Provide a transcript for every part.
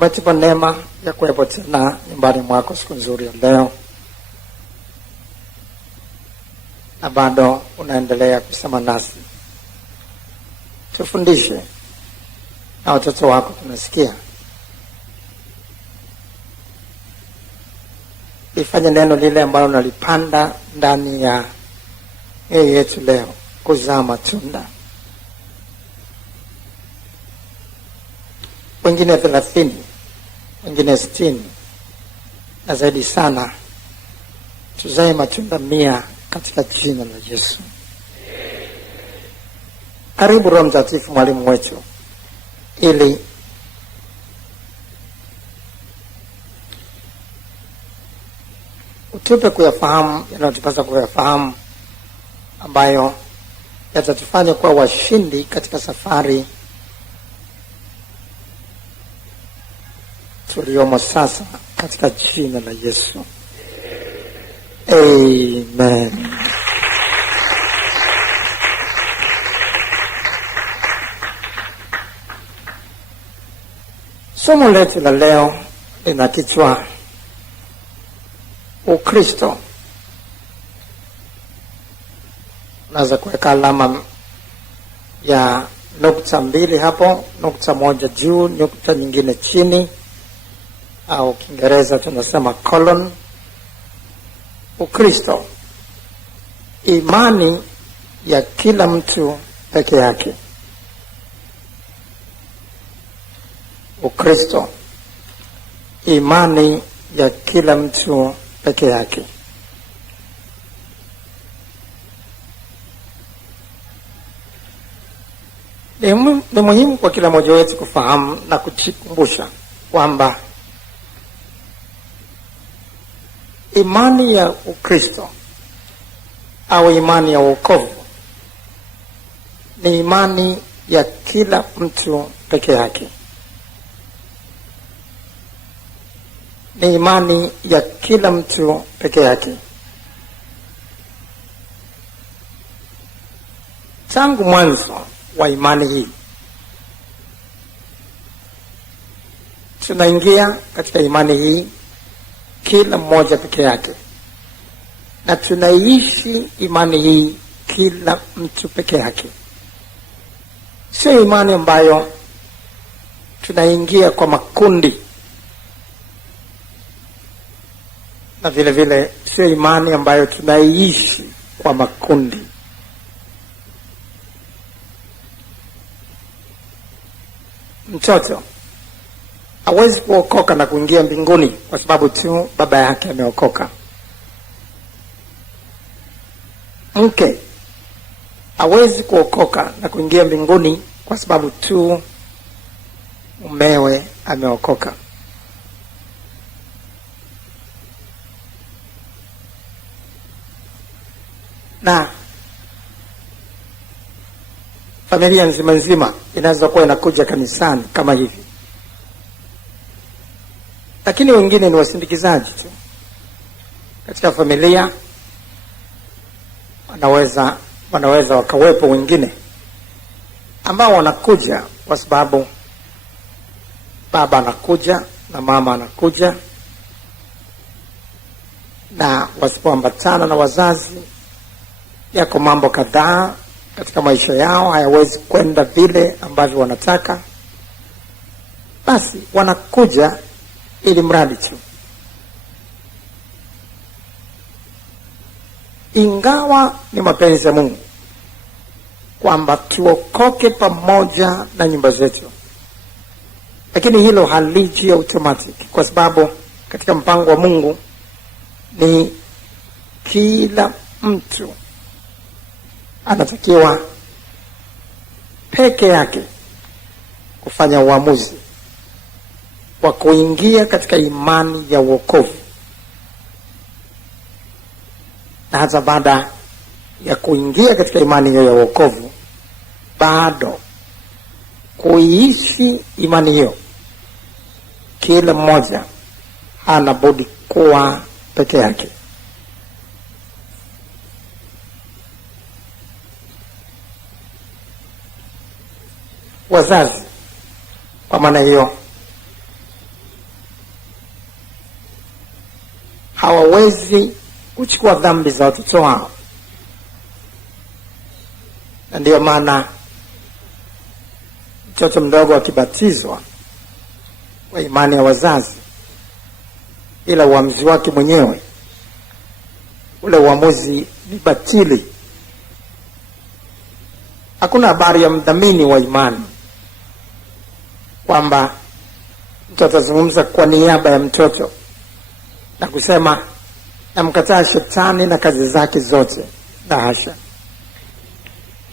umetupa neema ya kuwepo tena nyumbani mwako siku nzuri ya leo, na bado unaendelea kusema nasi. Tufundishe, na watoto wako tunasikia. Ifanye neno lile ambalo nalipanda ndani ya mioyo yetu leo kuzaa matunda. Wengine 30, wengine 60, na zaidi sana tuzae matunda 100 katika jina la Yesu. Karibu Roho Mtakatifu, mwalimu wetu, ili utupe kuyafahamu yanayotupasa kuyafahamu, ambayo yatatufanya kuwa washindi katika safari tuliomo sasa, katika jina la Yesu. Amen. Somo letu la leo lina kichwa Ukristo. Unaweza kuweka alama ya nukta 2 hapo, nukta 1 juu, nukta nyingine chini, au Kiingereza tunasema colon. Ukristo, imani ya kila mtu peke yake. Ukristo, imani ya kila mtu peke yake. Ni muhimu kwa kila mmoja wetu kufahamu na kujikumbusha kwamba imani ya Ukristo au imani ya wokovu ni imani ya kila mtu peke yake. Ni imani ya kila mtu peke yake. Tangu mwanzo wa imani hii, tunaingia katika imani hii kila mmoja peke yake, na tunaishi imani hii kila mtu peke yake. Sio imani ambayo tunaingia kwa makundi, na vile vile sio imani ambayo tunaishi kwa makundi. Mtoto hawezi kuokoka na kuingia mbinguni kwa sababu tu baba yake ameokoka. Mke hawezi kuokoka na kuingia mbinguni kwa sababu tu mumewe ameokoka. Na familia nzima inaweza kuwa inakuja kanisani kama hivi, lakini wengine ni wasindikizaji tu. Katika familia wanaweza wakawepo wengine ambao wanakuja kwa sababu baba anakuja na mama anakuja, na wasipoambatana na wazazi, yako mambo kadhaa katika maisha yao hayawezi kwenda vile ambavyo wanataka, basi wanakuja ili mradi tu. Ingawa ni mapenzi ya Mungu kwamba tuokoke pamoja na nyumba zetu, lakini hilo haliji automatic, kwa sababu katika mpango wa Mungu ni kila mtu anatakiwa peke yake kufanya uamuzi wa kuingia katika imani ya wokovu, na hata baada ya kuingia katika imani hiyo ya wokovu, bado kuishi imani hiyo. Kila mmoja hana budi kuwa peke yake. Wazazi kwa maana hiyo hawawezi kuchukua dhambi za watoto wao. Na ndiyo maana mtoto mdogo akibatizwa kwa imani ya wazazi, ila uamuzi wake mwenyewe, ule uamuzi ni batili. Hakuna habari ya mdhamini wa imani kwamba mtu atazungumza kwa niaba ya mtoto na kusema namkataa shetani na kazi zake zote. La hasha.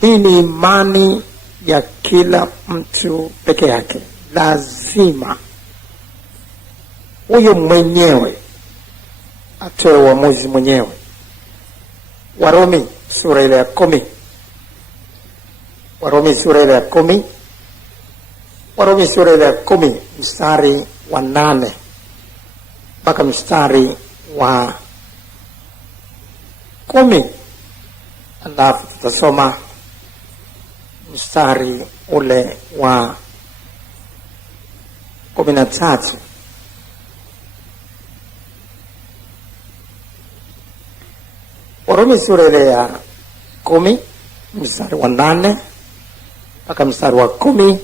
Hii ni imani ya kila mtu peke yake. Lazima huyo mwenyewe atoe uamuzi mwenyewe. Warumi sura ile ya 10. Warumi sura ile ya 10. Warumi sura ile ya 10 mstari wa 8 mpaka mstari wa 10. Alafu tutasoma mstari ule wa 13. Warumi sura ile ya 10 mstari wa 8 mpaka mstari wa 10,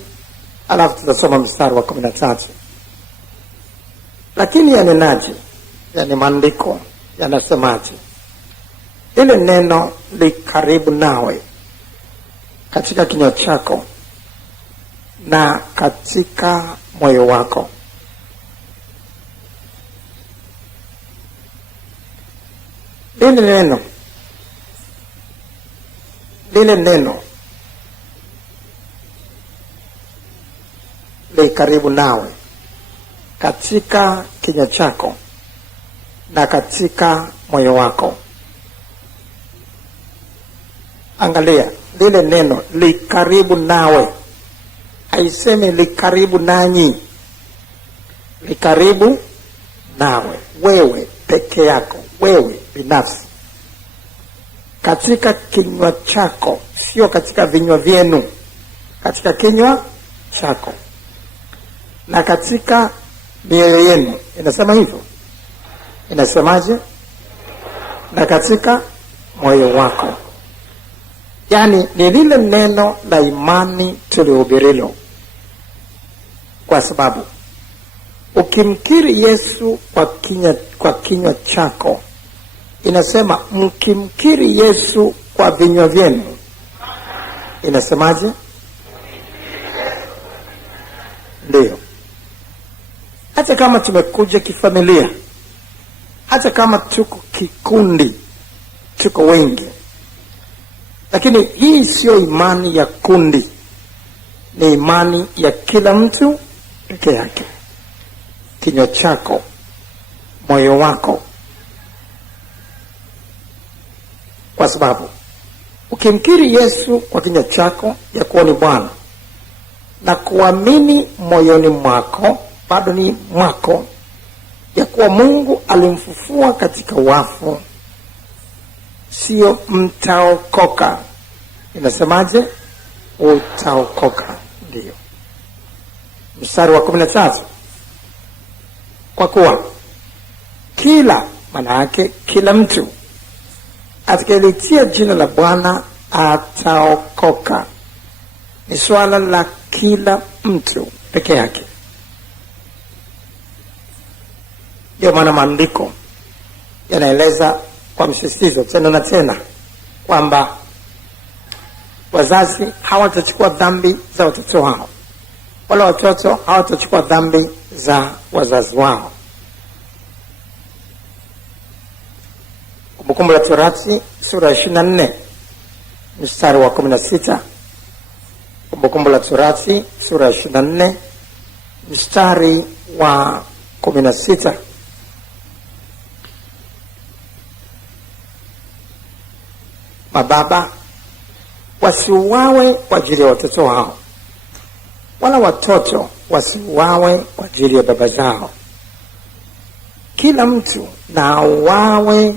alafu tutasoma mstari wa 13. Lakini yanenaje? Yani maandiko yanasemaje? Ile neno li karibu nawe, katika kinywa chako na katika moyo wako. Lile neno li karibu nawe, katika kinywa chako na katika moyo wako. Angalia, lile neno li karibu nawe, haisemi li karibu nanyi. Li karibu nawe, wewe peke yako, wewe binafsi. Katika kinywa chako, sio katika vinywa vyenu, katika kinywa chako na katika mioyo yenu. Inasema hivyo? Inasemaje? Na katika moyo wako. Yani ni lile neno la imani tulihubirilo. Kwa sababu ukimkiri Yesu kwa kinywa chako, inasema mkimkiri Yesu kwa vinywa vyenu. Inasemaje? Ndiyo. Hata kama tumekuja kifamilia, hata kama tuko kikundi, tuko wengi, lakini hii sio imani ya kundi, ni imani ya kila mtu peke yake. Kinywa chako, moyo wako. Kwa sababu ukimkiri Yesu kwa kinywa chako ya kuwa ni Bwana na kuamini moyoni mwako, bado ni mwako, ya kuwa Mungu alimfufua katika wafu, sio mtaokoka. Inasemaje? Utaokoka. Ndiyo. Mstari wa 13. Kwa kuwa kila, maana yake kila mtu atakayelitia jina la Bwana ataokoka. Ni swala la kila mtu peke yake. Ndio maana maandiko yanaeleza kwa msisitizo tena na tena kwamba wazazi hawatachukua dhambi za watoto wao, wala watoto hawatachukua dhambi za wazazi wao. Kumbukumbu la Torati sura ya 24 mstari wa 16. Kumbukumbu la Torati sura ya 24 mstari wa 16. Mababa wasiuawe kwa ajili ya watoto wao, wala watoto wasiuawe kwa ajili ya baba zao. Kila mtu na auawe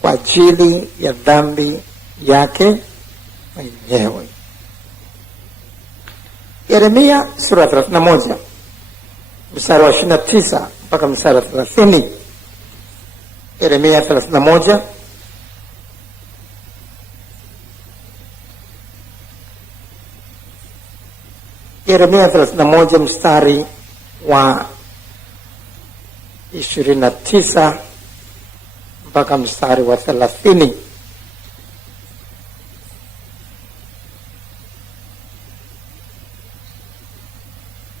kwa ajili ya dhambi yake mwenyewe. Yeremia sura ya 31 mstari wa 29 mpaka mstari wa 30. Yeremia 31. Yeremia 31 mstari wa 29 mpaka mstari wa 30.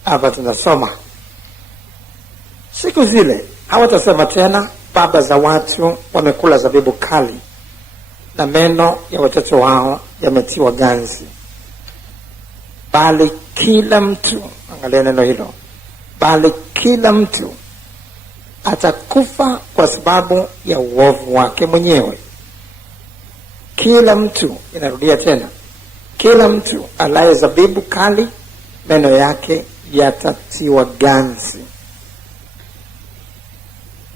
Hapa tunasoma, siku zile hawatasema tena, baba za watu wamekula zabibu kali na meno ya watoto wao yametiwa ganzi, bali kila mtu, angalia neno hilo, bali kila mtu atakufa kwa sababu ya uovu wake mwenyewe. Kila mtu, inarudia tena, kila mtu alaye zabibu kali meno yake yatatiwa ganzi.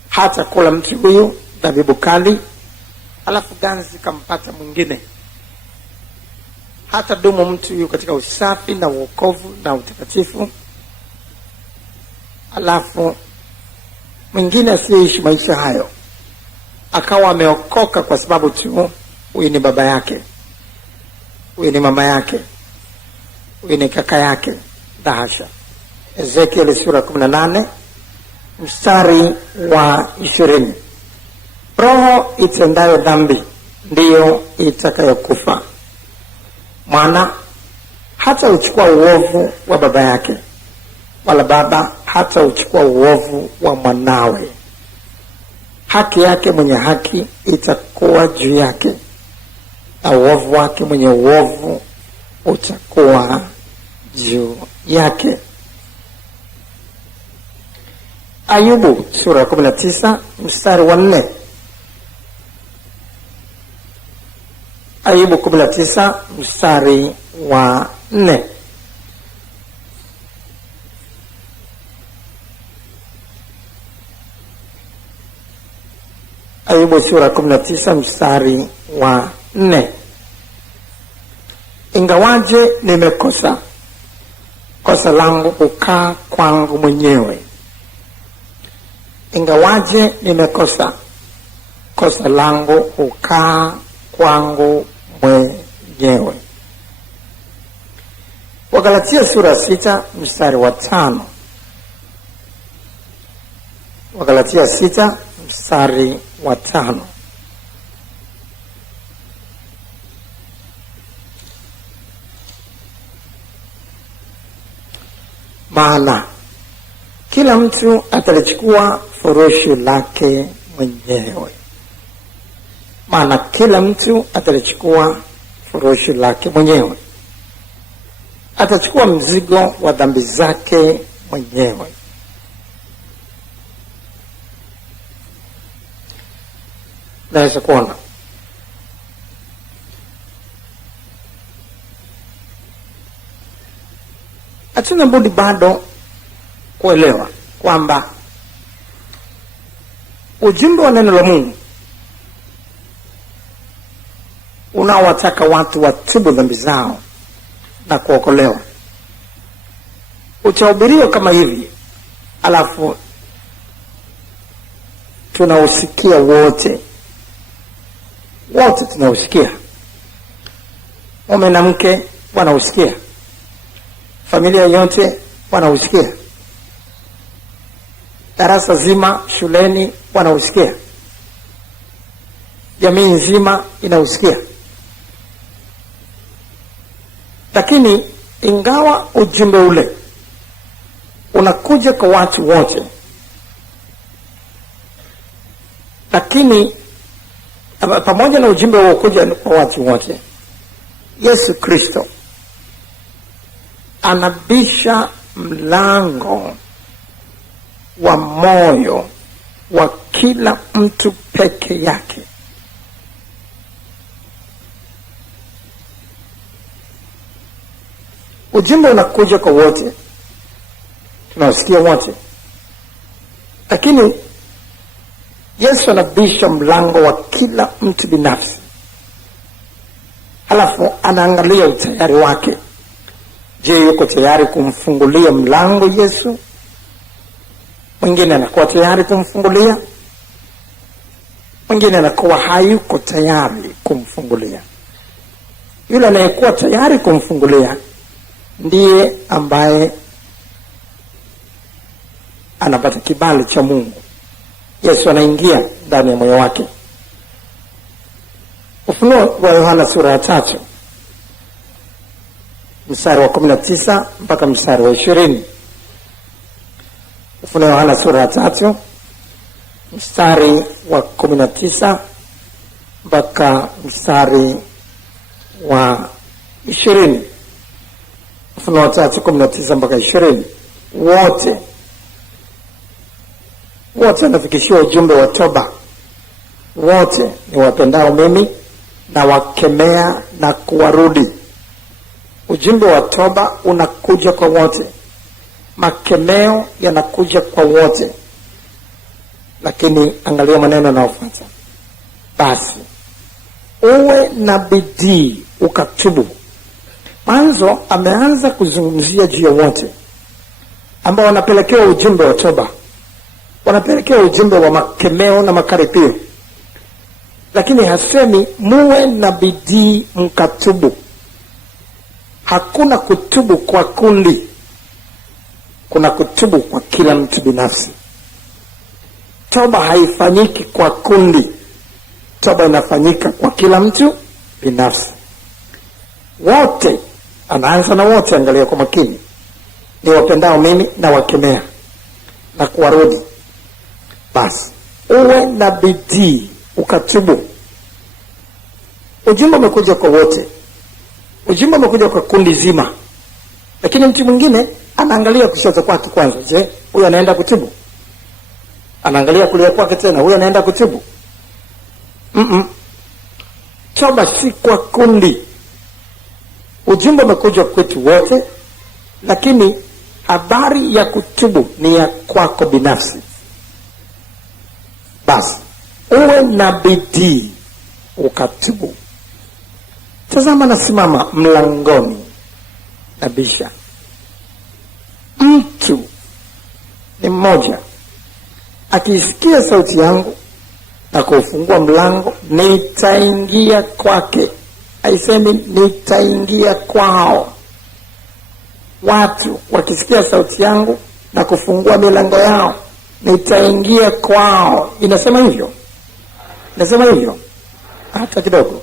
Hata kula mtu huyu zabibu kali alafu ganzi kampata mwingine. Hata dumu mtu huyu katika usafi na wokovu na utakatifu, alafu mwingine asiyeishi maisha hayo akawa ameokoka kwa sababu tu huyu ni baba yake, huyu ni mama yake, huyu ni kaka yake. Dahasha. Ezekiel sura 18 mstari wa 20. Roho itendayo dhambi ndiyo itakayokufa. Mwana hata uchukua uovu wa baba yake, wala baba hata uchukua uovu wa mwanawe. Haki yake mwenye haki itakuwa juu yake, na uovu wake mwenye uovu utakuwa juu yake. Ayubu sura 19 mstari wa 4. Ayubu 19 mstari wa 4. Ayubu sura 19 mstari wa 4. Ingawaje nimekosa, kosa langu hukaa kwangu mwenyewe. Ingawaje nimekosa, kosa langu hukaa kwangu mwenyewe. Wagalatia sura 6 mstari wa 5. Wagalatia 6 mstari wa 5. Maana kila mtu atalichukua furushi lake mwenyewe. Maana kila mtu atalichukua furushi lake mwenyewe. Atachukua mzigo wa dhambi zake mwenyewe. Naweza kuona hatuna budi bado kuelewa kwamba ujumbe wa neno la Mungu unaowataka watu watubu dhambi zao na kuokolewa utahubiriwa kama hivi, alafu tunausikia wote tunausikia. Mume na mke wanausikia, familia yote wanausikia, darasa zima shuleni wanausikia, jamii nzima inausikia. Lakini ingawa ujumbe ule unakuja kwa watu wote, lakini pamoja na ujumbe huo kuja kwa watu wote, Yesu Kristo anabisha mlango wa moyo wa kila mtu peke yake. Ujumbe unakuja kwa wote, tunausikia wote, lakini Yesu anabisha mlango wa kila mtu binafsi, halafu anaangalia utayari wake. Je, yuko tayari kumfungulia mlango Yesu? Mwingine anakuwa tayari kumfungulia, mwingine anakuwa hayuko tayari kumfungulia. Yule anayekuwa tayari kumfungulia ndiye ambaye anapata kibali cha Mungu. Yesu anaingia ndani ya moyo wake. Ufunuo wa Yohana sura ya 3 mstari wa 19 mpaka mstari wa 20. Ufunuo wa Yohana sura ya 3 mstari wa 19 mpaka mstari wa 20. Ufunuo wa 3:19 mpaka 20. Wote wanafikishiwa ujumbe wa toba. Wote ni wapendao mimi na wakemea na kuwarudi. Ujumbe wa toba unakuja kwa wote. Makemeo yanakuja kwa wote. Lakini angalia maneno yanayofuata. Basi uwe na bidii ukatubu. Mwanzo ameanza kuzungumzia juu ya wote ambao wanapelekewa ujumbe wa toba, wanapelekewa ujumbe wa makemeo na makaripio, lakini hasemi muwe na bidii mkatubu. Hakuna kutubu kwa kundi, kuna kutubu kwa kila mtu binafsi. Toba haifanyiki kwa kundi, toba inafanyika kwa kila mtu binafsi. Wote, anaanza na wote, angalia kwa makini, ni wapendao mimi na wakemea na kuwarudi. Basi uwe na bidii ukatubu. Ujumbe umekuja kwa wote, ujumbe umekuja kwa kundi zima, lakini mtu mwingine anaangalia kushoto kwake kwanza. Je, huyu anaenda kutubu? Anaangalia kulia kwake tena, huyu anaenda kutubu? Toba si kwa kundi. Ujumbe umekuja kwetu wote, lakini habari ya kutubu ni ya kwako binafsi. Basi uwe na bidii ukatubu. Tazama, nasimama mlangoni nabisha. Mtu ni mmoja akisikia sauti yangu na kufungua mlango, nitaingia kwake. Haisemi nitaingia kwao. Watu wakisikia sauti yangu na kufungua milango yao, nitaingia kwao. Inasema hivyo? Inasema hivyo? Hata kidogo.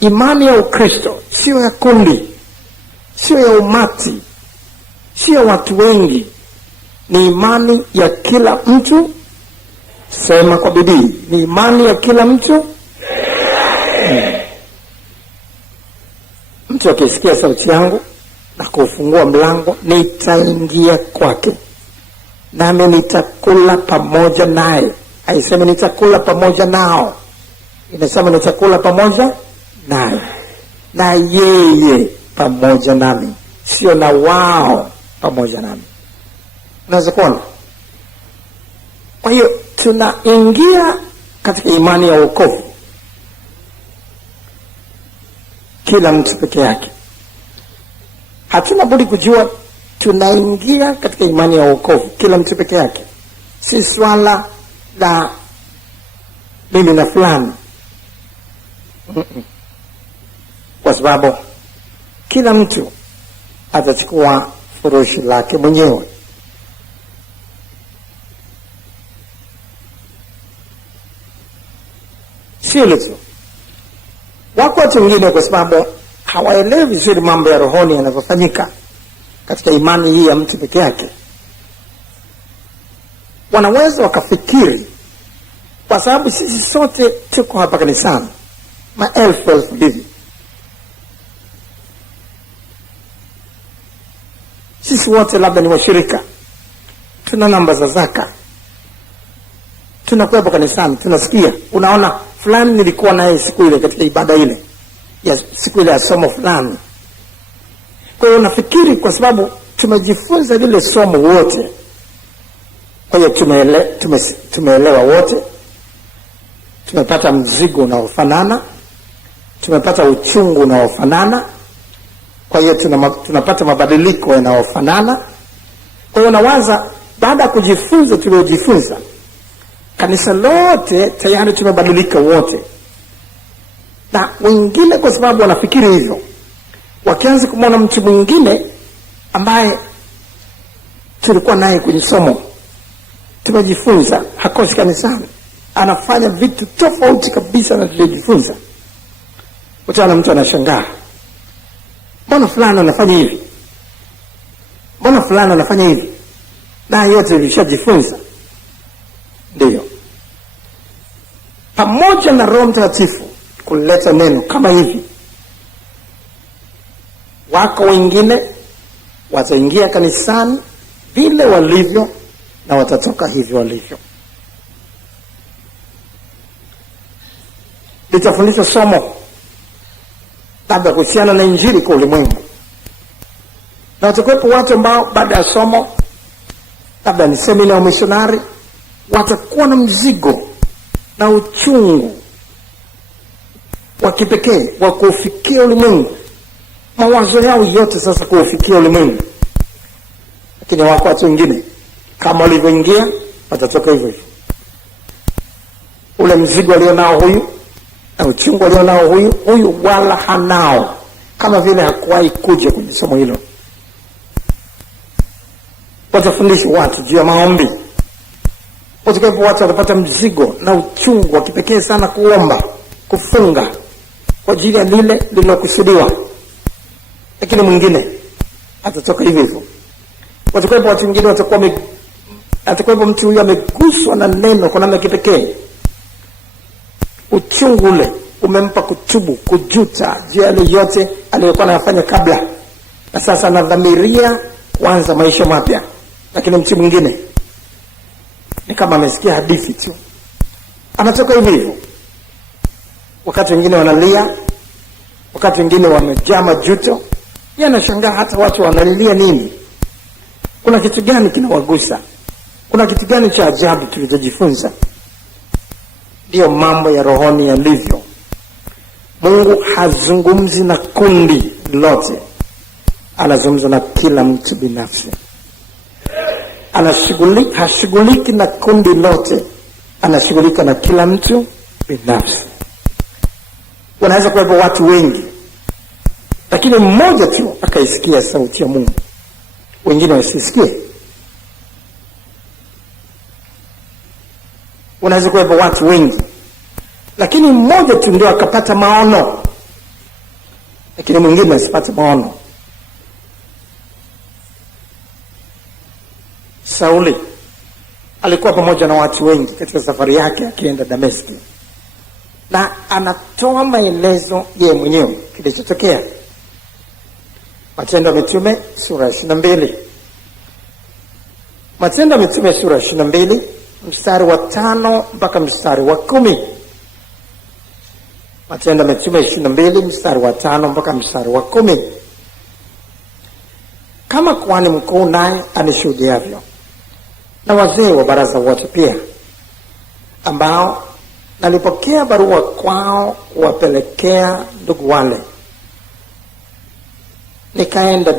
Imani ya Ukristo sio ya kundi, sio ya umati, sio ya watu wengi. Ni imani ya kila mtu. Sema kwa bidii, ni imani ya kila mtu. Mtu akisikia sauti yangu na kufungua mlango, nitaingia kwake, nami nitakula pamoja naye. Haisemi nitakula pamoja nao, inasema nitakula pamoja naye, na yeye pamoja nami, sio na wao pamoja nami. Unaweza kuona? Kwa hiyo tunaingia katika imani ya wokovu kila mtu peke yake. Hatuna budi kujua tunaingia katika imani ya wokovu kila mtu peke yake. Si swala la mimi na fulani, kwa sababu kila mtu atachukua furushi lake mwenyewe. Sio tu wako watu wengine, kwa sababu hawaelewi vizuri mambo ya rohoni yanavyofanyika katika imani hii ya mtu peke yake, wanaweza wakafikiri kwa sababu sisi sote tuko hapa kanisani maelfu hivi, sisi wote labda ni washirika, tuna namba za zaka, tunakuwa hapa kanisani, tunasikia, unaona fulani nilikuwa naye siku ile katika ibada ile ya siku ile ya somo fulani. Kwa hiyo unafikiri kwa sababu tumejifunza lile somo wote, kwa hiyo tumeelewa wote, tumepata mzigo unaofanana, tumepata uchungu unaofanana, kwa hiyo tunapata mabadiliko yanayofanana. Kwa hiyo unawaza baada ya kujifunza tuliojifunza, kanisa lote tayari tumebadilika wote. Na wengine kwa sababu wanafikiri hivyo, wakianza kumwona mtu mwingine ambaye tulikuwa naye kwenye somo, tumejifunza, hakosi kanisani, anafanya vitu tofauti kabisa na tuliojifunza, utaona mtu anashangaa, mbona fulani anafanya hivi, mbona fulani anafanya hivi, na yote tulishajifunza. Ndiyo, pamoja na Roho Mtakatifu kuleta neno kama hivi, wako wengine wataingia kanisani vile walivyo na watatoka hivyo walivyo. Litafundishwa somo labda kuhusiana na Injili kwa ulimwengu, na watakuwepo watu ambao baada ya somo, labda ni semina ya missionary, watakuwa na mzigo na uchungu wa kipekee wa kuufikia ulimwengu. Mawazo yao yote sasa kuufikia ulimwengu. Lakini wako watu wengine kama walivyoingia watatoka hivyo hivyo. Ule mzigo alionao huyu na uchungu alionao huyu wala hanao, kama vile hakuwahi kuja kwenye somo hilo. Watafundisha watu juu ya maombi. Watakapo watu watapata mzigo na uchungu wa kipekee sana kuomba, kufunga kwa ajili ya lile lililokusudiwa. Lakini mwingine atatoka hivyo hivyo. Watakapo watu wengine atakuwa mtu huyu ameguswa na neno kwa namna kipekee. Uchungu ule umempa kutubu, kujuta juu ya yale yote aliyokuwa anayafanya kabla, na sasa anadhamiria kuanza maisha mapya. Lakini mtu mwingine ni kama amesikia hadithi tu, anatoka hivyo hivyo. Wakati wengine wanalia, wakati wengine wamejaa majuto. Yeye anashangaa hata watu wanalilia nini? Kuna kitu gani kinawagusa? Kuna kitu gani cha ajabu tulichojifunza? Ndiyo mambo ya rohoni yalivyo. Mungu hazungumzi na kundi lote, anazungumza na kila mtu binafsi. Hashughuliki na kundi lote, anashughulika na kila mtu binafsi. Wanaweza kuwepo watu wengi, lakini mmoja tu akaisikia sauti ya Mungu, wengine wasisikie. Unaweza kuwepo watu wengi, lakini mmoja tu ndio akapata maono, lakini mwingine asipate maono. Sauli alikuwa pamoja na watu wengi katika safari yake akienda Dameski, na anatoa maelezo yeye mwenyewe kilichotokea. Matendo ya Mitume sura 22. Matendo ya Mitume sura 22 mstari wa 5 mpaka mstari wa 10. Matendo ya Mitume 22 mstari wa 5 mpaka mstari wa 10. Kama kuhani mkuu naye anishuhudiavyo, na wazee wa baraza wote pia, ambao nalipokea barua kwao kuwapelekea ndugu wale, nikaenda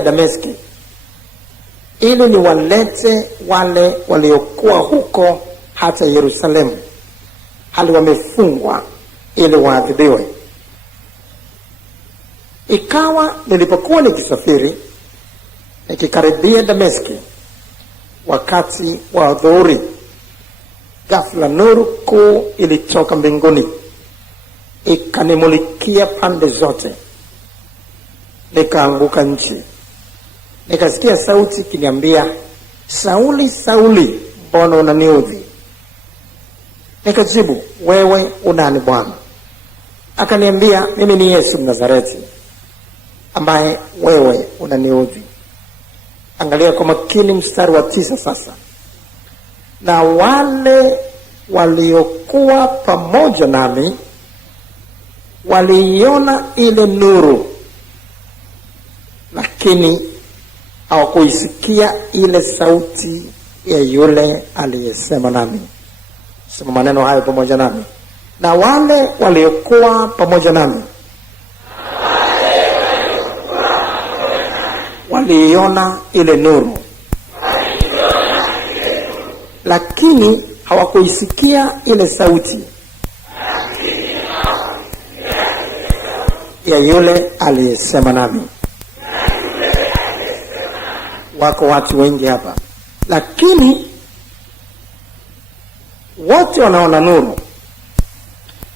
Dameski ili niwalete wale waliokuwa huko hata Yerusalemu, hali wamefungwa ili waadhibiwe. Ikawa nilipokuwa nikisafiri, nikikaribia Dameski wakati wa dhuhuri, ghafla nuru kuu ilitoka mbinguni ikanimulikia pande zote. Nikaanguka nchi, nikasikia sauti ikiniambia, Sauli, Sauli, mbona unaniudhi? Nikajibu, wewe unani Bwana? Akaniambia, mimi ni Yesu Mnazareti ambaye wewe unaniudhi. Angalia kwa makini mstari wa 9 sasa. Na wale waliokuwa pamoja nami waliiona ile nuru, lakini hawakuisikia ile sauti ya yule aliyesema nami. Sema maneno hayo pamoja nami. Na wale waliokuwa pamoja nami waliiona ile nuru, lakini hawakuisikia ile sauti ya yule aliyesema nami. Wako watu wengi hapa, lakini wote wanaona nuru,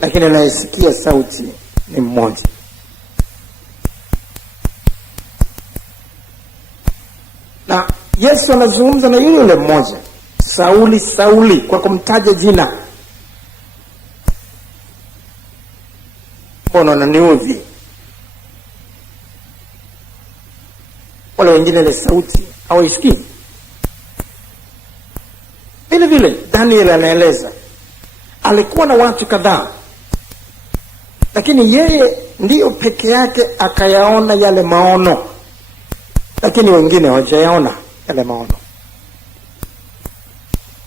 lakini anayesikia sauti ni mmoja. Na Yesu anazungumza na yule mmoja, Sauli, Sauli, kwa kumtaja jina. Mbona unaniudhi? Wale wengine ile sauti hawaisikii. Vile vile Daniel anaeleza alikuwa na watu kadhaa, lakini yeye ndiyo peke yake akayaona yale maono, lakini wengine hawajayaona yale maono.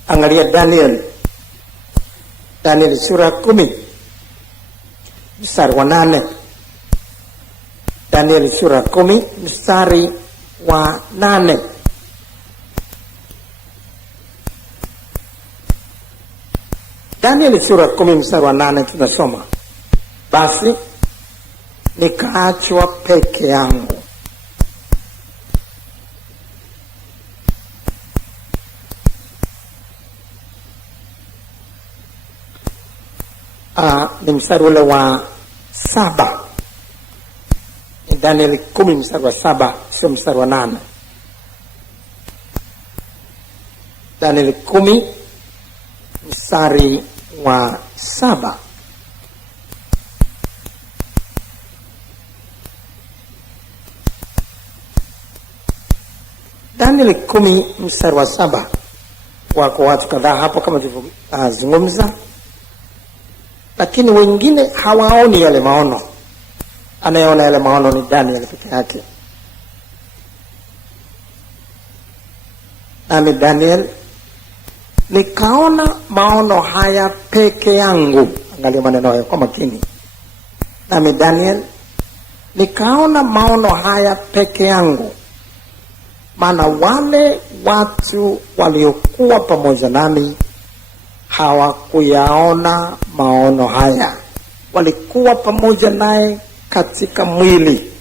Angalia Daniel sura 10 mstari wa 8. Daniel sura 10 mstari wa 8. Daniel sura 10 mstari wa 8 tunasoma, basi nikaachwa peke yangu ni mstari ule wa 7. Daniel 10 mstari wa 7, sio mstari wa 8. Daniel 10 mstari wa 7. Daniel 10 mstari wa 7. Wako watu kadhaa hapo kama tulivyozungumza, lakini wengine hawaoni yale maono. Anayeona yale maono ni Daniel peke yake. Nami Daniel nikaona maono haya peke yangu. Angalia maneno hayo kwa makini. Nami Daniel nikaona maono haya peke yangu, maana wale watu waliokuwa pamoja nami hawakuyaona maono haya. Walikuwa pamoja naye katika mwili,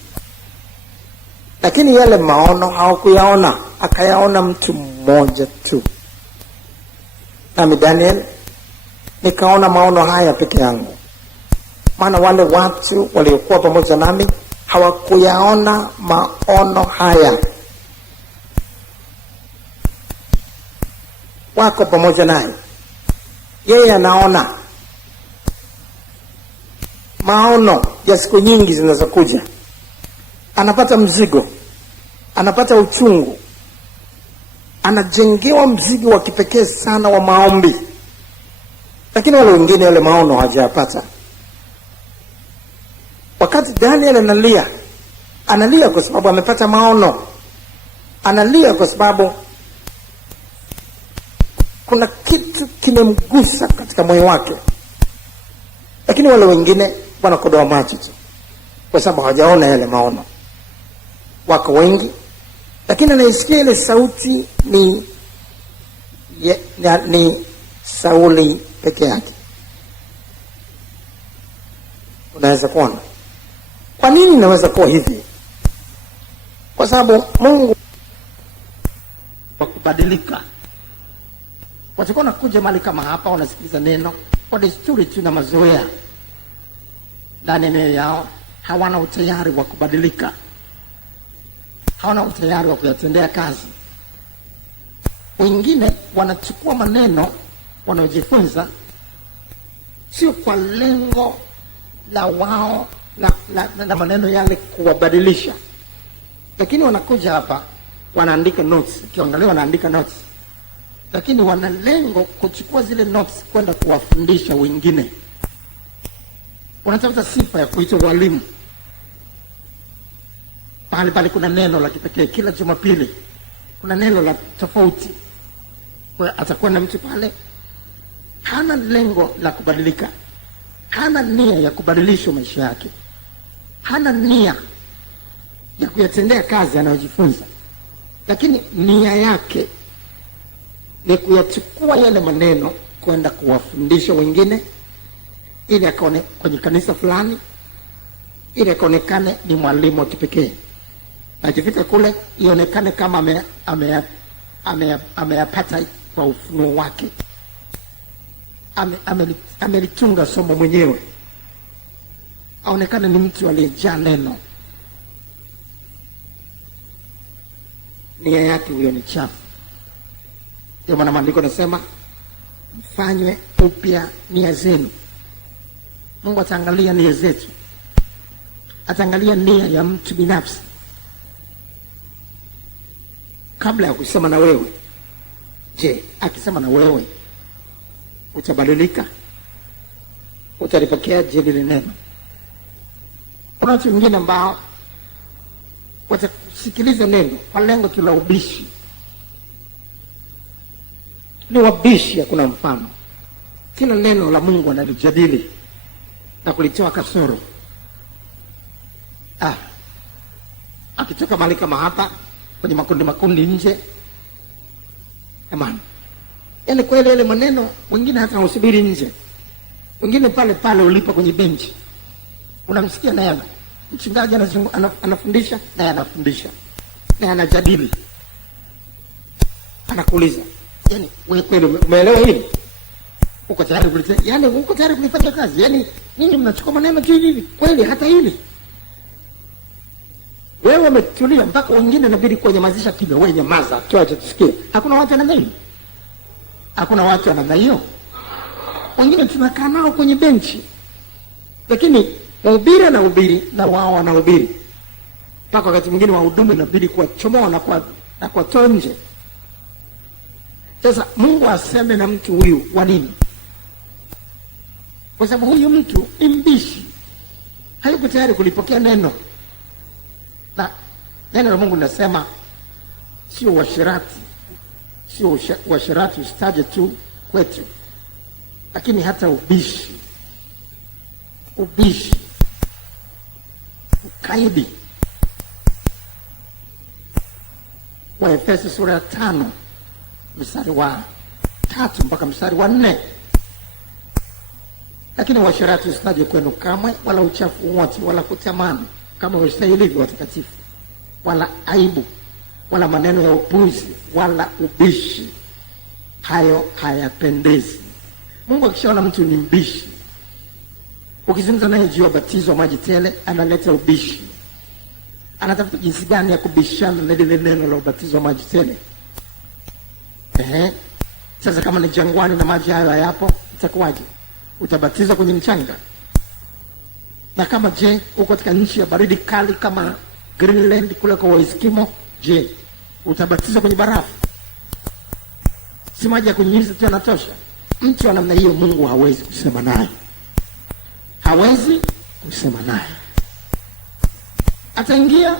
lakini yale maono hawakuyaona. Akayaona mtu mmoja tu. Nami Daniel nikaona maono haya peke yangu, maana wale watu waliokuwa pamoja nami hawakuyaona maono haya. Wako pamoja naye, yeye anaona maono ya siku nyingi zinazokuja. Anapata mzigo, anapata uchungu, anajengewa mzigo wa kipekee sana wa maombi, lakini wale wengine wale maono hawajapata. Wakati Daniel analia kwa sababu amepata maono, analia kwa sababu kuna kitu kimemgusa katika moyo wake, lakini wale wengine wanakodoa macho tu kwa sababu hawajaona yale maono. Wako wengi, lakini anaisikia ile sauti ni Sauli peke yake. Unaweza kuona kwa nini inaweza kuwa hivi? Kwa sababu Mungu wa kubadilika. Watakuwa nakuja mahali kama hapa, wanasikiliza neno kwa desturi tu na mazoea, ndani mioyo yao hawana utayari wa kubadilika, hawana utayari wa kuyatendea kazi. Wengine wanachukua maneno wanaojifunza sio kwa lengo la wao la maneno yale kuwabadilisha, lakini wanakuja hapa wanaandika notes. Ukiangalia wanaandika notes, lakini wana lengo kuchukua zile notes kwenda kuwafundisha wengine. Wanatafuta sifa ya kuitwa walimu. Pale kuna neno la kipekee kila Jumapili, kuna neno la tofauti. Kwa atakuwa na mtu pale hana lengo la kubadilika, hana nia ya kubadilisha maisha yake, hana nia ya kuyatendea kazi anayojifunza. lakini nia yake ni kuyachukua yale maneno kwenda kuwafundisha wengine, ili akaone kwenye kanisa fulani, ili akaonekane ni mwalimu wa kipekee. Akifika kule ionekane kama ameyapata kwa ufunuo wake, amelitunga somo mwenyewe, aonekane ni mtu aliyejaa neno. Nia yake huyo ni chafu. Ndio maana maandiko nasema mfanywe upya nia zenu. Mungu ataangalia nia zetu, ataangalia nia ya mtu binafsi kabla ya kusema na wewe. Je, akisema na wewe utabadilika? Utalipokea je lile neno? Kuna watu wengine ambao watasikiliza neno kwa lengo tu la ubishi. Ni wabishi, hakuna mfano. Kila neno la Mungu analijadili na kulitoa kasoro. Akitoka mahali kama hapa kwenye makundi nje, amani. Yaani kweli ile maneno, wengine hata usubiri nje, wengine pale ulipo kwenye benchi unamsikia naye mchungaji anafundisha, naye anafundisha, naye anajadili, anakuuliza, yaani wewe kweli umeelewa hili? Uko tayari kulifanya? Yaani uko tayari kulifanya kazi? Yaani ninyi mnachukua maneno tu hivi kweli? Hata hili wewe umetulia mpaka wengine inabidi kunyamazisha kidogo. Wewe nyamaza, tuache tusikie. Hakuna watu wanadai hiyo? Hakuna watu wanadai hiyo? Wengine tunakaa nao kwenye benchi, lakini mhubiri anahubiri na wao wanahubiri. Mpaka wakati mwingine wahudumu inabidi kuwachomoa na kuwatoa nje. Sasa Mungu aseme na mtu huyu wa nini? Kwa sababu huyu mtu ni mbishi, hayuko tayari kulipokea neno. Na neno la Mungu linasema sio uasherati, sio uasherati usitaje tu kwetu, lakini hata ubishi, ukaidi. Waefeso sura ya 5 mstari wa 3 mpaka mstari wa 4. Lakini uasherati usitaje kwenu kamwe, wala uchafu wote, wala kutamani kama ustahili watakatifu, wala aibu, wala maneno ya upuzi, wala ubishi. Hayo hayapendezi. Mungu akishaona mtu ni mbishi, ukizungumza naye juu ya ubatizo wa maji tele, analeta ubishi. Anatafuta jinsi gani ya kubishana na lile neno la ubatizo wa maji tele. Sasa kama ni jangwani na maji hayo hayapo, itakuwaje? Utabatizwa kwenye mchanga? Na kama je, uko katika nchi ya baridi kali kama Greenland kule kwa Eskimo, je, utabatizwa kwenye barafu? Si maji ya kunyunyiza tu yanatosha? Mtu wa namna hiyo Mungu hawezi kusema naye. Hawezi kusema naye. Ataingia,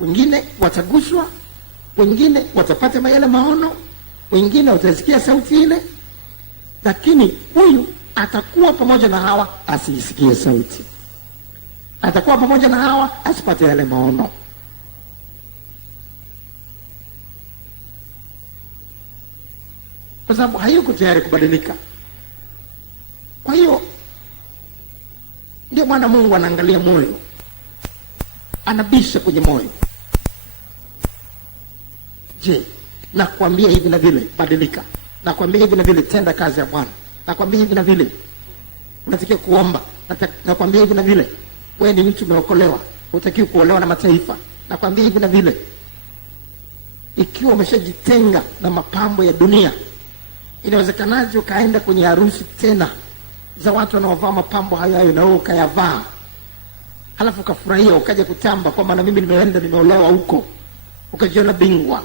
wengine wataguswa, wengine watapata yale maono, wengine watasikia sauti ile, lakini huyu atakuwa pamoja na hawa asisikie sauti. Atakuwa pamoja na hawa asipate yale maono. Kwa sababu hayuko tayari kubadilika. Kwa hiyo ndio maana Mungu anaangalia moyo, anabisha kwenye moyo. Je, nakwambia hivi na vile, badilika. Nakwambia hivi na vile, tenda kazi ya Bwana. Nakwambia hivi na vile, unatakiwa kuomba. Nakwambia hivi na vile, wewe ni mtu umeokolewa, hutakiwi kuolewa na mataifa. Nakwambia hivi na vile. Ikiwa umeshajitenga na mapambo ya dunia, inawezekanaje ukaenda kwenye harusi tena za watu wanaovaa mapambo hayo na wewe ukayavaa, halafu ukafurahia, ukaja kutamba kwamba na mimi nimeenda nimeolewa huko, ukajiona bingwa?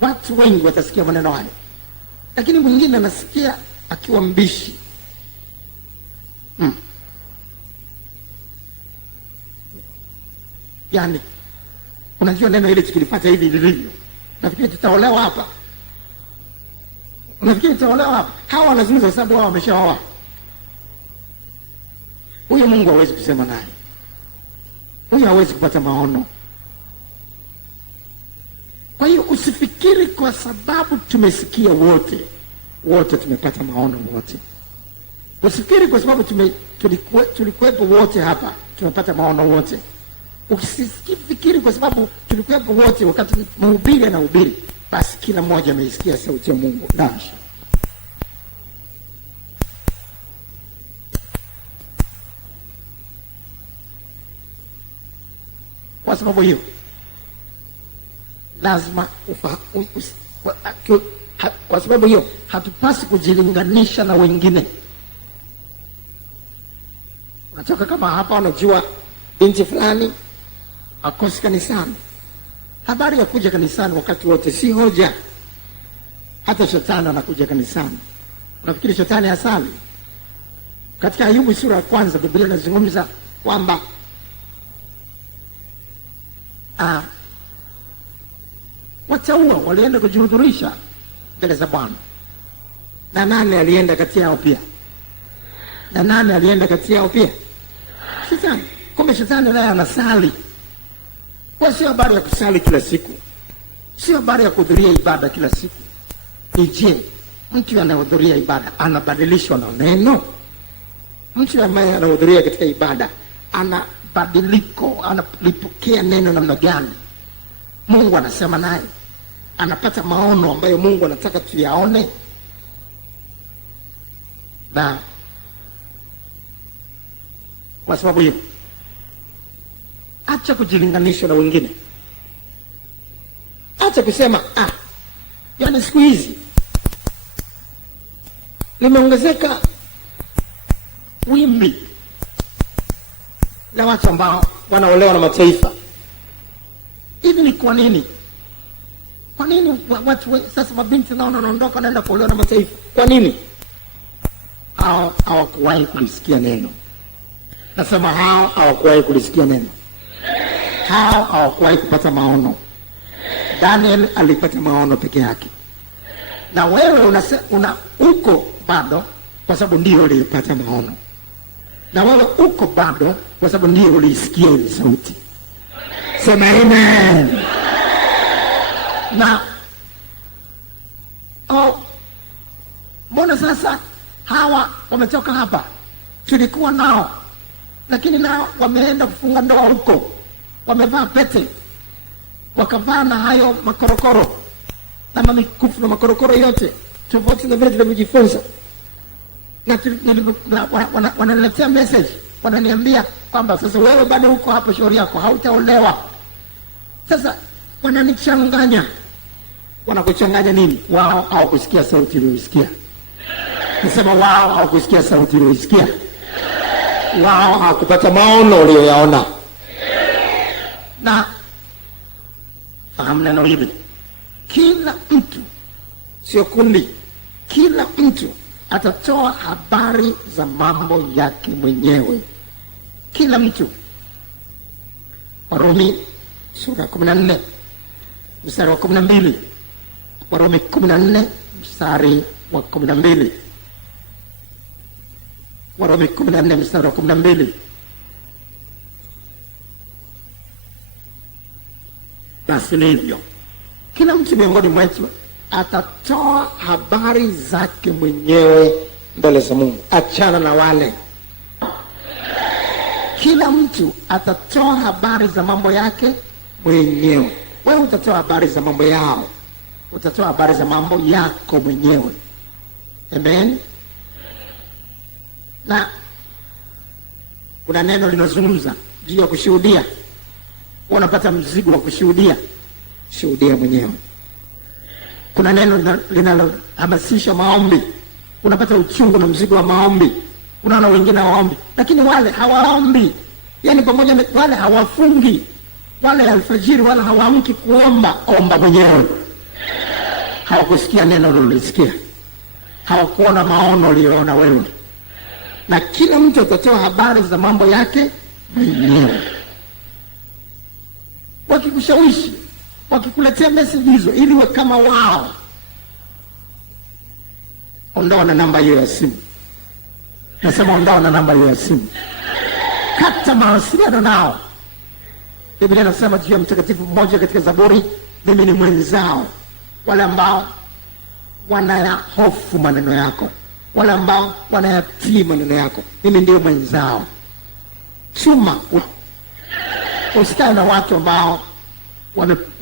Watu wengi watasikia maneno hayo, lakini mwingine anasikia akiwa mbishi. Yaani unajua neno ile tukilipata hivi lilivyo, nafikiri tutaolewa hapa. Unafikiri tutaolewa hapa? Hawa wanazungumza kwa sababu wao wameshaoa. Huyo Mungu hawezi kusema naye. huyo hawezi kupata maono. Kwa hiyo usifikiri kwa sababu tumesikia wote tumepata maono wote. Usifikiri kwa sababu tulikuwepo wote hapa tumepata maono wote. Usifikiri kwa sababu tulikuwepo wote wakati mhubiri anahubiri basi kila mmoja ameisikia sauti ya Mungu. Dasha. Kwa sababu hiyo lazima kwa sababu hiyo hatupasi kujilinganisha na wengine. Unatoka kama hapa unajua binti fulani akosi kanisani. Habari ya kuja kanisani wakati wote si hoja. Hata shetani anakuja kanisani. Unafikiri shetani asali? Katika Ayubu sura ya 1 Biblia inazungumza kwamba wachaua walienda kujihudhurisha mbele za Bwana. Na nani alienda kati yao pia? Shetani. Kumbe shetani naye anasali. Kwa sio habari ya kusali kila siku. Sio habari ya kuhudhuria ibada kila siku. Je, mtu anayehudhuria ibada anabadilishwa na neno? Mtu ambaye anahudhuria katika ibada ana badiliko, analipokea neno namna gani? Mungu anasema naye, anapata maono ambayo Mungu anataka tuyaone. Na kwa sababu hiyo acha kujilinganisha na wengine. Acha kusema yaani siku hizi limeongezeka wimbi la watu ambao wanaolewa na mataifa. Hivi ni kwa nini? Kwa nini watu sasa mabinti nao wanaondoka naenda kuolewa na mataifa? Kwa nini? Hawakuwahi kulisikia neno. Nasema hao hawakuwahi kulisikia neno. Hao hawakuwahi kupata maono. Daniel alipata maono peke yake. Na wewe uko bado kwa sababu ndio ulipata maono. Na wewe uko bado kwa sababu ndio ulisikia ile sauti. Sema amen. Na mbona sasa hawa wametoka hapa? Tulikuwa nao, lakini nao wameenda kufunga ndoa huko. Wamevaa pete, wakavaa na hayo makorokoro na mamikufu na makorokoro yote tofauti na vile tulivyojifunza. Na wananiletea message, wananiambia kwamba sasa wewe bado uko hapa, shauri yako, hautaolewa. Sasa wananichanganya. Wanakuchanganya nini? Wao hawakusikia sauti uliyosikia. Nasema wao hawakusikia sauti uliyosikia. Wao hawakupata maono uliyoyaona. Na fahamu neno hili, kila mtu, sio kundi, kila mtu atatoa habari za mambo yake mwenyewe. Kila mtu. Warumi sura 14 mstari wa 12. Warumi 14 mstari wa 12. Warumi 14 mstari wa 12. Basi hivyo kila mtu miongoni mwetu atatoa habari zake mwenyewe mbele za Mungu. Achana na wale. Kila mtu atatoa habari za mambo yake mwenyewe. Wewe utatoa habari za mambo yao. Utatoa habari za mambo yako mwenyewe. Amen. Na kuna neno linazungumza juu ya kushuhudia. Unapata mzigo wa kushuhudia. Shuhudia mwenyewe. Kuna neno linalohamasisha maombi. Unapata uchungu na mzigo wa maombi. Unaona wengine hawaombi, lakini wale hawaombi. Yaani pamoja na wale hawafungi, wale alfajiri wala hawaamki kuomba. Omba mwenyewe. Hawakusikia neno ulilosikia. Hawakuona maono uliyoona wewe. Na kila mtu atatoa habari za mambo yake mwenyewe. Wakikushawishi, wakikuletea message hizo ili we kama wao, ondoa na namba hiyo ya simu. Nasema ondoa na namba hiyo ya simu. Kata mawasiliano nao. Biblia inasema juu ya mtakatifu mmoja katika Zaburi, mimi ni mwenzao, wale ambao wanayahofu maneno yako, wale ambao wanayatii maneno yako, mimi ndio mwenzao. Chuma usikae na watu ambao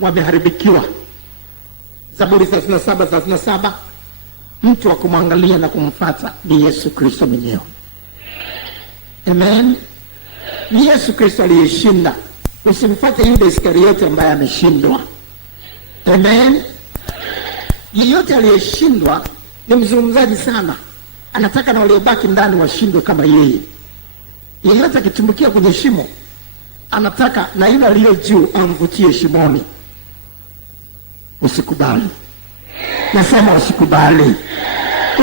wameharibikiwa. Zaburi 37:37, mtu wa kumwangalia na kumfuata ni Yesu Kristo mwenyewe. Amen. Ni Yesu Kristo aliyeshinda. Usimfuate Yuda Iskariote ambaye ameshindwa. Amen. Yeyote aliyeshindwa ni mzungumzaji sana, anataka na waliobaki ndani washindwe kama yeye. Yeyote akitumbukia kwenye shimo, anataka na yule aliye juu amvutie shimoni. Usikubali. Nasema usikubali.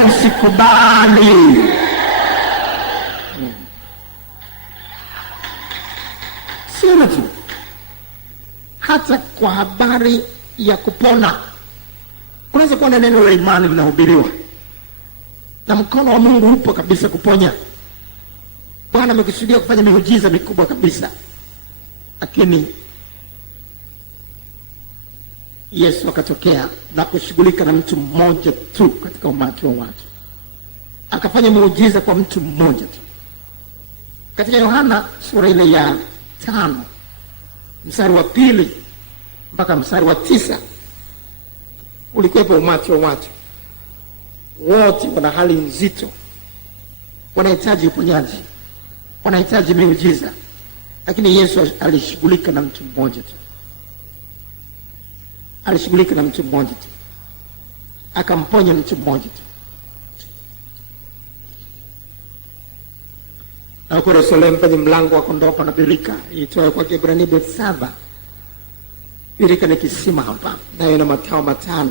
Usikubali. Sio tu hata kwa habari ya kupona. Unaweza kuwa na neno la imani linahubiriwa na mkono wa Mungu upo kabisa kuponya. Bwana amekusudia kufanya miujiza mikubwa kabisa, lakini Yesu akatokea na kushughulika na mtu mmoja tu katika umati wa watu. Akafanya muujiza kwa mtu mmoja tu. Katika Yohana sura ile ya 5 mstari wa 2 mpaka mstari wa 9, ulikuwepo umati wa watu wote wana hali nzito, wanahitaji uponyaji, wanahitaji miujiza, lakini Yesu alishughulika na mtu mmoja tu. Alishughulika na mtu mmoja tu, akamponya mtu mmoja tu. Na huko Yerusalemu penye mlango wa kondoo pana birika iitwayo kwa Kiebrania Bethesda. Birika ni kisima hapa, nayo ina matao 5.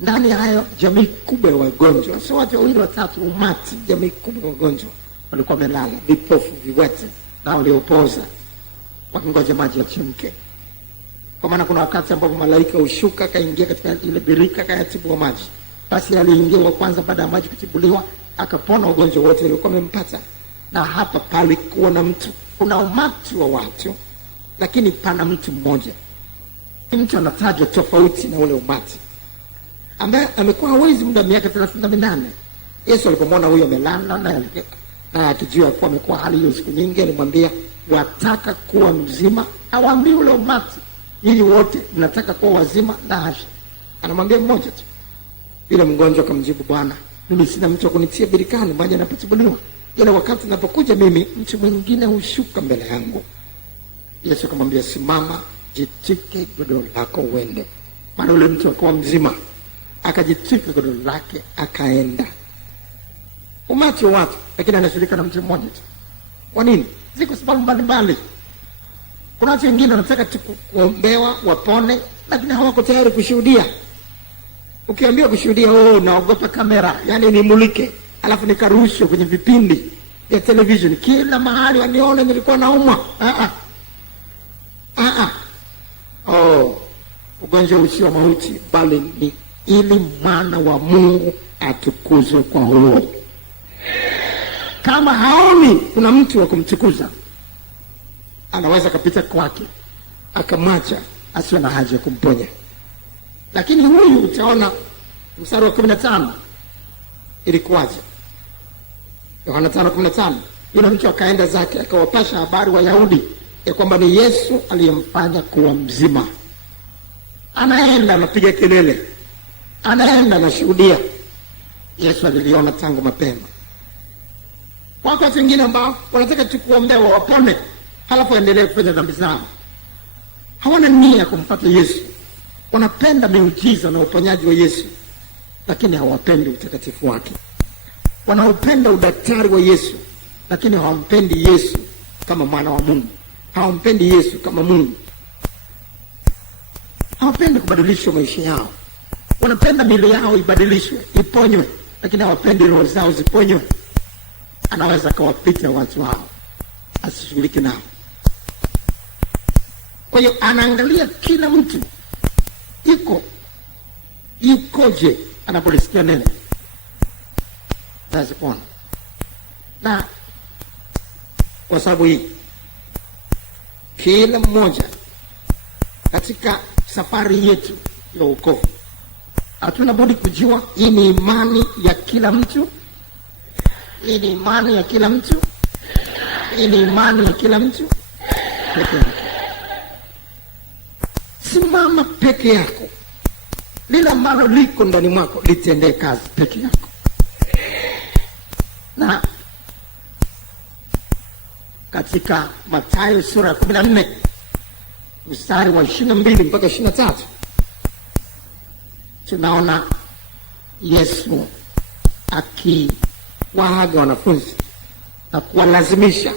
Ndani ya hayo jamii kubwa ya wagonjwa, sio watu wawili watatu, umati, jamii kubwa ya wagonjwa walikuwa wamelala, vipofu, viwete na waliopoza, wakingoja maji yachemke. Kwa maana kuna wakati ambapo malaika hushuka kaingia katika ile birika kayatibu maji. Basi aliingia wa kwanza baada ya maji kutibuliwa, akapona ugonjwa wote uliokuwa umempata. Na hapa palikuwa na mtu, kuna umati wa watu, lakini pana mtu mmoja. Mtu anatajwa tofauti na ule umati, ambaye amekuwa hawezi muda miaka 38. Yesu alipomwona huyo amelala na akijua kuwa amekuwa hali hiyo siku nyingi, alimwambia, wataka kuwa mzima? Awaambie ule umati, nyinyi wote mnataka kuwa wazima? Na hasha. Anamwambia mmoja tu. Yule mgonjwa akamjibu, Bwana, mimi sina mtu wa kunitia birikani maji yanapotibuliwa. Yule wakati ninapokuja mimi, mtu mwingine hushuka mbele yangu. Yesu akamwambia, simama, jitwike godoro lako uende. Maana yule mtu akawa mzima, akajitwika godoro lake akaenda. Umati wa watu, lakini anashirika na mtu mmoja tu. Kwa nini? Ziko sababu mbalimbali. Kuna watu wengine wanataka tu kuombewa wapone, lakini hawako tayari kushuhudia. Ukiambia kushuhudia, naogopa kamera, yani nimulike, alafu nikarushwe kwenye vipindi vya television kila mahali wanione nilikuwa naumwa. Ugonjwa usio mauti, bali ni ili mwana wa Mungu atukuzwe kwa huo. Kama haoni kuna mtu wa kumtukuza, anaweza kapita kwake akamwacha, asiwe na haja ya kumponya. Lakini huyu utaona mstari wa 15 ilikuwaje? Yohana 5:15, yule mtu akaenda zake akawapasha habari Wayahudi ya kwamba ni Yesu aliyemfanya kuwa mzima. Anaenda anapiga kelele, anaenda anashuhudia. Yesu aliliona tangu mapema. Wako watu wengine ambao wanataka tu kuombewa wapone, halafu endelee kufanya dhambi zao. Hawana nia ya kumfuata Yesu. Wanapenda miujiza na uponyaji wa Yesu, lakini hawapendi utakatifu wake. Wanaupenda udaktari wa Yesu, lakini hawampendi Yesu kama mwana wa Mungu. Hawampendi Yesu kama Mungu. Hawapendi kubadilishwa maisha yao. Wanapenda miili yao ibadilishwe, iponywe, lakini hawapendi roho zao ziponywe. Anaweza kawapita watu hao, asishughulike nao. Kwa hiyo anaangalia kila mtu ikoje anapolisikia neno. Naweza kuona. Na kwa sababu hii kila mmoja katika safari yetu ya wokovu, hatuna budi kujua hii ni imani ya kila mtu. Hii ni imani ya kila mtu. Hii ni imani ya kila mtu peke yake. Simama peke yako. Lile ambalo liko ndani mwako litendee kazi peke yako. Na katika Mathayo sura ya 14 mstari wa 22 mpaka 23 tunaona Yesu akiwaaga wanafunzi na kuwalazimisha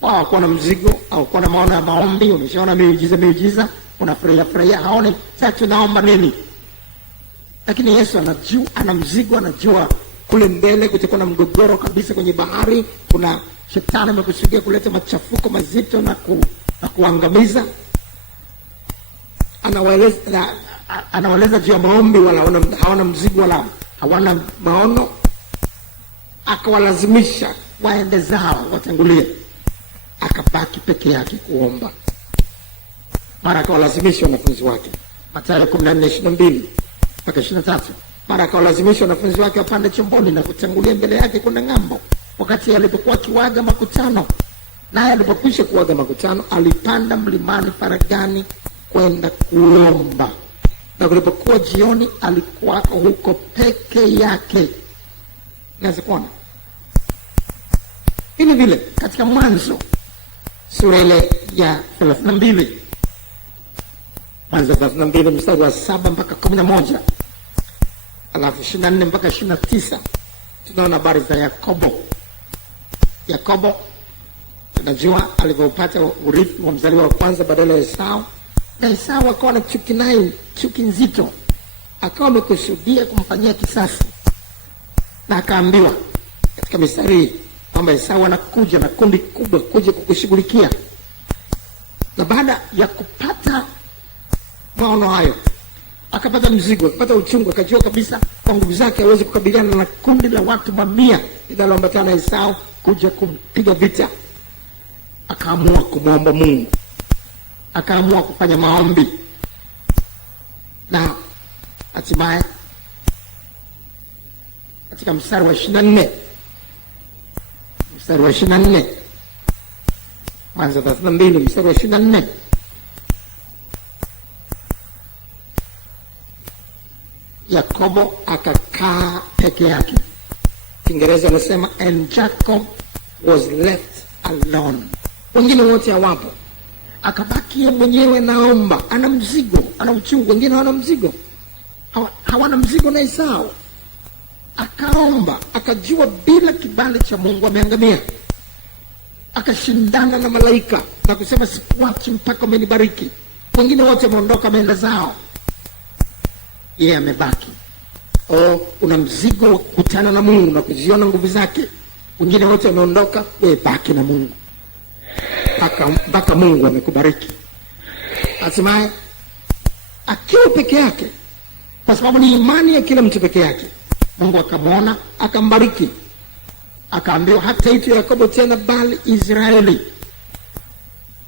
wao kuwa na mzigo au kuwa na maono ya maombi. Umeshaona miujiza, unafurahia haone sasa tunaomba nini. Lakini Yesu anajua, ana mzigo, anajua kule mbele kutakuwa na mgogoro kabisa kwenye bahari. Kuna shetani amekusudia kuleta machafuko mazito na kuangamiza. Anawaeleza juu ya maombi, wala hawana mzigo wala hawana maono. Akawalazimisha waende zao, watangulie. Akabaki peke yake kuomba. Mara akawalazimisha wanafunzi wake. Mathayo 14:22 mpaka 23. Mara akawalazimisha wanafunzi wake wapande chomboni na kutangulia mbele yake kwenda ng'ambo. Wakati alipokuwa akiwaga makutano, naye alipokwisha kuwaga makutano, alipanda mlimani faragani kwenda kuomba. Na kulipokuwa jioni, alikuwa huko peke yake. Naweza kuona hivi vile katika Mwanzo sura ile ya 32, Mwanzo 32 mstari wa 7 mpaka 11, alafu 24 mpaka 29 tunaona habari za Yakobo. Tunajua alivyopata urithi wa mzaliwa wa kwanza badala ya Esau, na Esau akawa na chuki naye, chuki nzito, akawa amekusudia kumfanyia kisasi, na akaambiwa katika mistari kwamba Esau anakuja na kundi kubwa kuja kukushughulikia. Na baada ya kupata maono hayo, akapata mzigo, akapata uchungu, akajua kabisa kwa nguvu zake hawezi kukabiliana na kundi la watu mamia linaloambatana na Esau kuja kumpiga vita. Akaamua kumwomba Mungu, akaamua kufanya maombi, na hatimaye katika mstari wa 24 Mwanzo 32 mstari wa 24, Yakobo akakaa peke yake. Kiingereza wanasema and Jacob was left alone. Wengine wote hawapo, akabaki mwenyewe naomba. Ana mzigo, ana uchungu. Wengine hawana mzigo, hawana mzigo na Esau. Akaomba, akajua bila kibali cha Mungu ameangamia. Akashindana na malaika na kusema sikuachi mpaka umenibariki. Wengine wote wameondoka, wameenda zao, yeye amebaki. Una mzigo wa kukutana na Mungu na kuziona nguvu zake. Wengine wote wameondoka, wewe baki na Mungu mpaka Mungu amekubariki. Hatimaye akiwa peke yake, kwa sababu ni imani ya kila mtu peke yake, Mungu akamwona, akambariki. Akaambiwa hata itu Yakobo tena bali Israeli.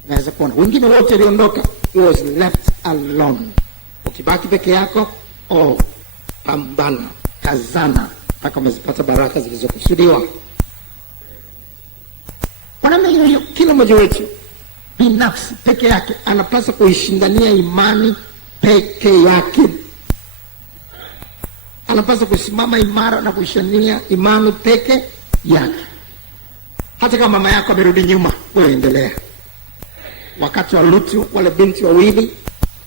Naweza kuona wengine wote waliondoka, he was left alone. Ukibaki peke yako, pambana, kazana mpaka umezipata baraka zilizokusudiwa. Kwa namna hiyo, kila mmoja wetu binafsi peke yake anapaswa kuishindania imani peke yake. Anapaswa kusimama imara na kuishindania imani peke yake. Hata kama mama yako amerudi nyuma, wewe endelea. Wakati wa Lutu, wale binti wawili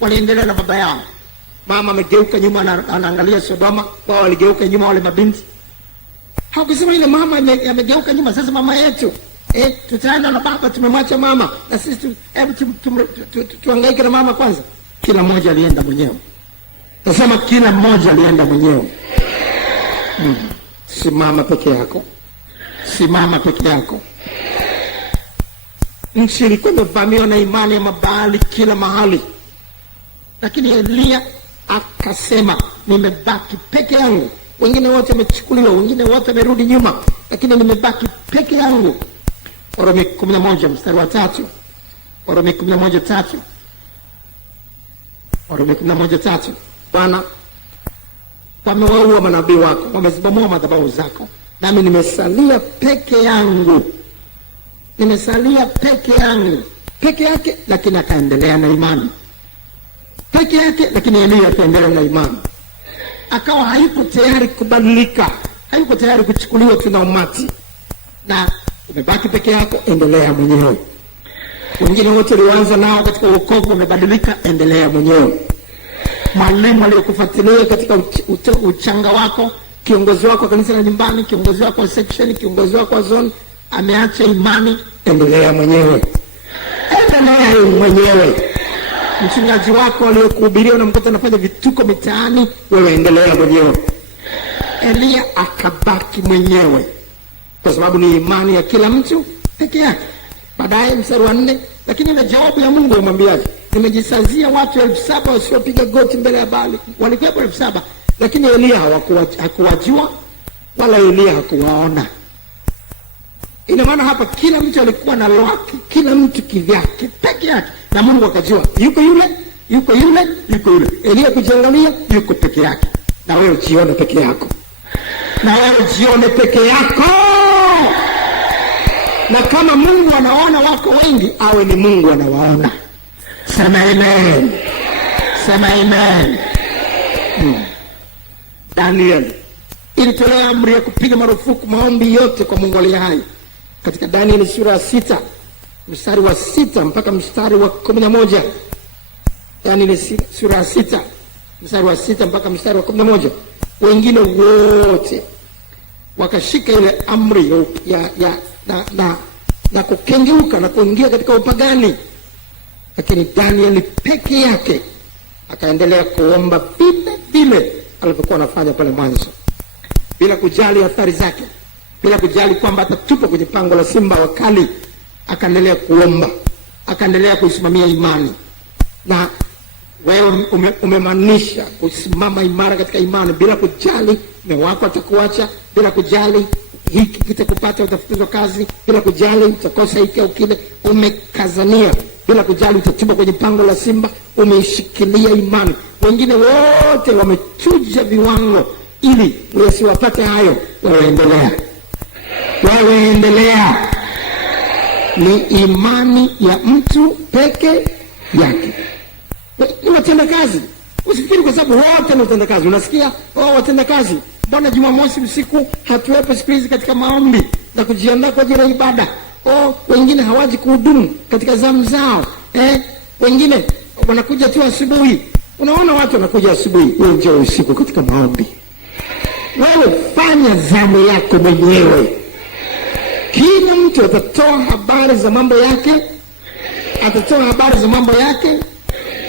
waliendelea na baba yao. Mama amegeuka nyuma, anaangalia Sodoma, wao waligeuka nyuma wale mabinti. Hawakusema ile mama amegeuka nyuma, sasa mama yetu tutaenda na baba, tumemwacha mama na sisi tuhangaike na mama kwanza. Kila mmoja alienda mwenyewe. Nasema kila mmoja alienda mwenyewe. Simama peke yako. Simama peke yako. Nchi ilikuwa imevamiwa na imani ya Mabaali kila mahali. Lakini Elia akasema nimebaki peke yangu. Wengine wote wamechukuliwa, wengine wote wamerudi nyuma, lakini nimebaki peke yangu. Warumi 11 mstari wa 3. Warumi 11:3. Warumi 11:3. Bwana, wamewaua manabii wako, wamezibomoa madhabahu zako, nami nimesalia peke yangu. Nimesalia peke yangu. Peke yake, lakini akaendelea na imani. Peke yake, lakini Elia akaendelea na imani. Akawa hayuko tayari kubadilika, hayuko tayari kuchukuliwa tuna umati. Na umebaki peke yako, endelea mwenyewe. Wengine wote walioanza nao katika wokovu wamebadilika, endelea mwenyewe. Mwalimu aliyokufuatilia katika uchanga wako, kiongozi wako wa kanisa la nyumbani, kiongozi wako wa section, kiongozi wako wa zone, ameacha imani, endelea mwenyewe. Endelea mwenyewe. Mchungaji wako aliyokuhubiria unamkuta anafanya vituko mitaani, wewe endelea mwenyewe. Elia akabaki mwenyewe, kwa sababu ni imani ya kila mtu peke yake. Baadaye mstari wa 4, lakini na jawabu ya Mungu umwambiaje? Nimejisazia watu 7,000 wasiopiga goti mbele ya Baali. Walikuwepo 7,000, lakini Elia hakuwajua wala Elia hakuwaona. Ina maana hapa kila mtu alikuwa na lwake, kila mtu kivyake peke yake, na Mungu akajua yuko yule, yuko yule, yuko yule. Elia kujiangalia, yuko peke yake. Na wewe ujione peke yako. Na wewe ujione peke yako. Na kama Mungu anaona wako wengi, awe ni Mungu anawaona. Sema amen. Sema amen. Daniel ilitolea amri ya kupiga marufuku maombi yote kwa Mungu aliye hai. Katika Daniel sura ya 6, mstari wa 6 mpaka mstari wa 11. Daniel sura ya 6, mstari wa 6 mpaka mstari wa 11. Wengine wote wakashika ile amri na kukengeuka na kuingia katika upagani. Lakini Daniel peke yake akaendelea kuomba vile vile alivyokuwa anafanya pale mwanzo, bila kujali athari zake, bila kujali kwamba atatupwa kwenye pango la simba wakali. Akaendelea kuomba, akaendelea kuisimamia imani. Na wewe umemaanisha kusimama imara katika imani, bila kujali mume wako atakuacha, bila kujali hiki kitakupata, utafutwa kazi, bila kujali utakosa hiki au kile. Umekazania bila kujali utatupwa kwenye pango la simba. Umeishikilia imani. Wengine wote wamechuja viwango ili wasiwapate hayo. Wewe endelea. Wewe endelea. Ni imani ya mtu peke yake. Ni watenda kazi. Usifikiri kwa sababu wote ni watenda kazi. Unasikia, watenda kazi, mbona Jumamosi usiku hatuwepo siku hizi katika maombi na kujiandaa kwa ajili ya ibada? Wengine hawaji kuhudumu katika zamu zao. Wengine wanakuja tu asubuhi. Unaona watu wanakuja asubuhi, wewe njoo usiku katika maombi. Wewe fanya zamu yako mwenyewe. Kila mtu atatoa habari za mambo yake, atatoa habari za mambo yake.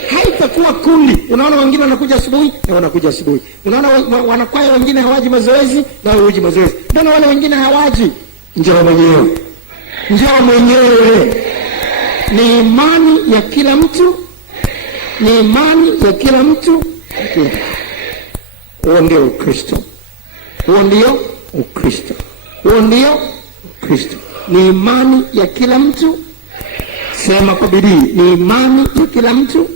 Haitakuwa kundi. Unaona wengine wanakuja asubuhi na wanakuja asubuhi. Unaona wanakwaya wengine hawaji mazoezi na wewe uji mazoezi. Mbona wale wengine hawaji? Njoo mwenyewe. Njoo mwenyewe. Ni imani ya kila mtu. Ni imani ya kila mtu. Huo ndio Ukristo. Huo ndio Ukristo. Huo ndio Ukristo. Ni imani ya kila mtu. Sema kwa bidii. Ni imani ya kila mtu.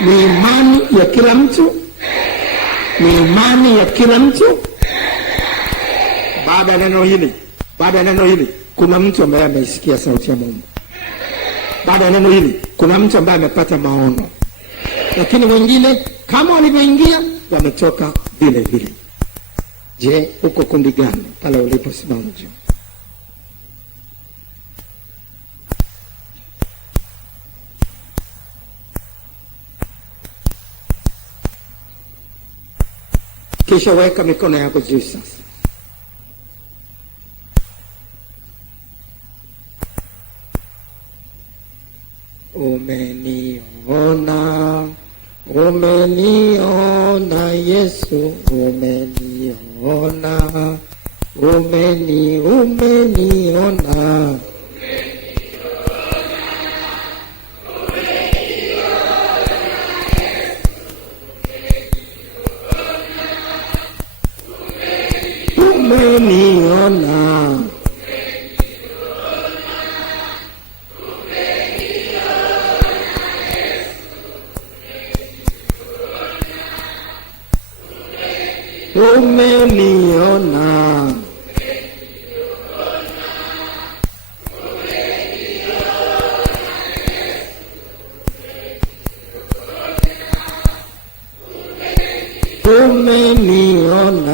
Ni imani ya kila mtu. Ni imani ya kila mtu. Baada ya neno hili, kuna mtu ambaye ameisikia sauti ya Mungu. Baada ya neno hili, kuna mtu ambaye amepata maono. Lakini wengine kama walivyoingia wametoka vile vile. Je, uko kundi gani pale uliposimama juu? Kisha weka mikono yako juu sasa. Umeniona, umeniona Yesu, umeniona, umeniona. Umeniona. umeniona. Umeniona.